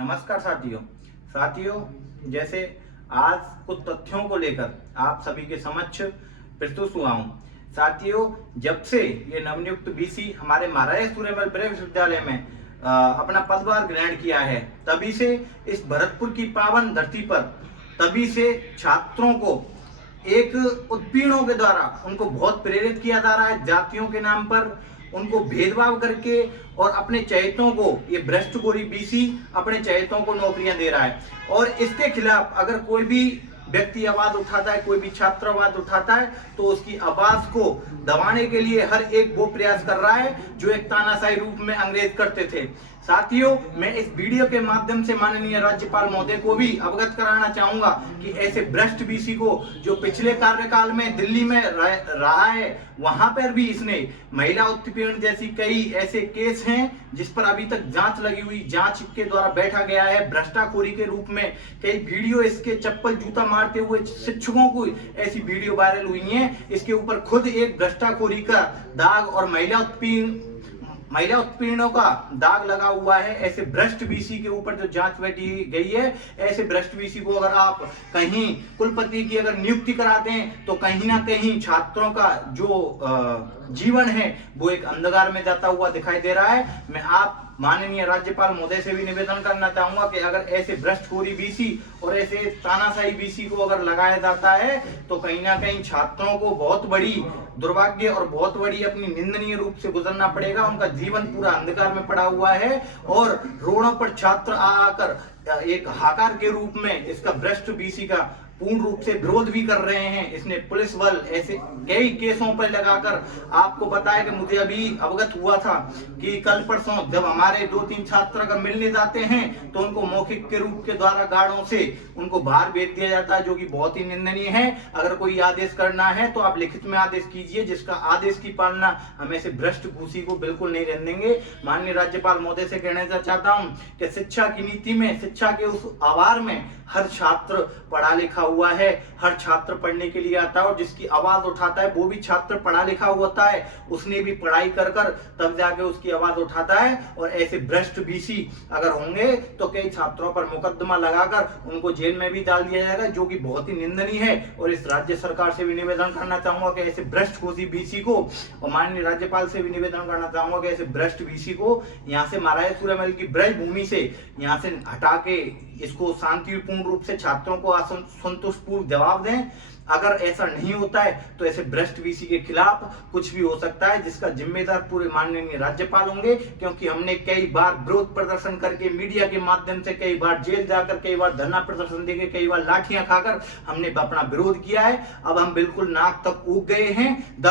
नमस्कार साथियों, जैसे आज कुछ तथ्यों को लेकर आप सभी के समक्ष प्रस्तुत हुआ हूँ। साथियों, जब से ये नवनियुक्त बीसी हमारे महाराज सूर्यमल ब्रह्म विश्वविद्यालय में अपना पदभार ग्रहण किया है, तभी से इस भरतपुर की पावन धरती पर तभी से छात्रों को एक उत्पीड़नों के द्वारा उनको बहुत प्रेरित किया जा रहा है। जातियों के नाम पर उनको भेदभाव करके और अपने चहेतों को, ये भ्रष्टखोरी बीसी अपने चहेतों को नौकरियां दे रहा है। और इसके खिलाफ अगर कोई भी व्यक्ति आवाज उठाता है, कोई भी छात्र आवाज उठाता है, तो उसकी आवाज को दबाने के लिए हर एक वो प्रयास कर रहा है जो एक तानाशाही रूप में अंग्रेज करते थे। साथियों, मैं इस वीडियो के माध्यम से माननीय राज्यपाल महोदय को भी अवगत कराना चाहूंगा कि ऐसे भ्रष्ट बीसी को, जो पिछले कार्यकाल में दिल्ली में रहा है, वहां पर भी इसने महिला उत्पीड़न जैसी कई ऐसे केस हैं जिस पर अभी तक जांच लगी हुई, जांच के द्वारा बैठा गया है। भ्रष्टाखोरी के रूप में कई वीडियो इसके चप्पल जूता मारते हुए शिक्षकों को ऐसी वीडियो वायरल हुई है। इसके ऊपर खुद एक भ्रष्टाखोरी का दाग और महिला उत्पीड़नों का दाग लगा हुआ है। ऐसे भ्रष्ट बीसी के ऊपर जो जांच बैठी गई है, ऐसे भ्रष्ट बीसी को अगर आप कहीं कुलपति की अगर नियुक्ति कराते हैं तो कहीं ना कहीं छात्रों का जो जीवन है वो एक अंधकार में जाता हुआ दिखाई दे रहा है। मैं आप माननीय राज्यपाल महोदय से भी निवेदन करना चाहूंगा कि अगर ऐसे भ्रष्टखोरी बीसी और ऐसे तानाशाही बीसी को अगर लगाया जाता है तो कहीं ना कहीं छात्रों को बहुत बड़ी दुर्भाग्य और बहुत बड़ी अपनी निंदनीय रूप से गुजरना पड़ेगा। उनका जीवन पूरा अंधकार में पड़ा हुआ है और रोडों पर छात्र आकर एक हाकार के रूप में इसका भ्रष्ट बीसी का पूर्ण रूप से विरोध भी कर रहे हैं। इसने पुलिस बल ऐसे कई केसों पर लगाकर, आपको बताया कि मुझे अभी अवगत हुआ था कि कल परसों जब हमारे 2-3 छात्र अगर मिलने जाते हैं तो उनको मौखिक के रूप के द्वारा गार्डों से उनको बाहर भेज दिया जाता है, जो कि बहुत ही निंदनीय है। अगर कोई आदेश करना है तो आप लिखित में आदेश कीजिए, जिसका आदेश की पालना हम ऐसे भ्रष्ट घूसी को बिल्कुल नहीं रहने देंगे। माननीय राज्यपाल महोदय से कहना चाहता हूं कि शिक्षा की नीति में, शिक्षा के उस आवार में हर छात्र पढ़ा लिखा हुआ है, हर छात्र पढ़ने के लिए आता है और जिसकी आवाज उठाता है वो भी छात्र पढ़ा लिखा होता है। उसने भी पढ़ाई कर तब जाके उसकी आवाज उठाता है। और ऐसे भ्रष्ट बीसी अगर होंगे तो कई छात्रों पर मुकदमा लगाकर उनको जेल में भी डाल दिया जाएगा, जो कि बहुत ही निंदनीय है। और इस राज्य सरकार से भी निवेदन करना चाहूंगा कि ऐसे भ्रष्ट घोषी बीसी को, और माननीय राज्यपाल से भी निवेदन करना चाहूंगा कि ऐसे भ्रष्ट बीसी को यहाँ से महाराज सूर्यमल की ब्रज भूमि से यहाँ से हटा के इसको शांतिपूर्ण रूप से छात्रों को संतोषपूर्ण जवाब दें। अगर ऐसा नहीं होता है तो ऐसे भ्रष्ट बीसी के खिलाफ कुछ भी हो सकता है, जिसका जिम्मेदार पूरे माननीय राज्यपाल होंगे। क्योंकि हमने कई बार विरोध प्रदर्शन करके, मीडिया के माध्यम से कई बार जेल जाकर, कई बार धरना प्रदर्शन देकर, कई बार लाठियां खाकर हमने अपना विरोध किया है। अब हम बिल्कुल नाक तक ऊग गए हैं।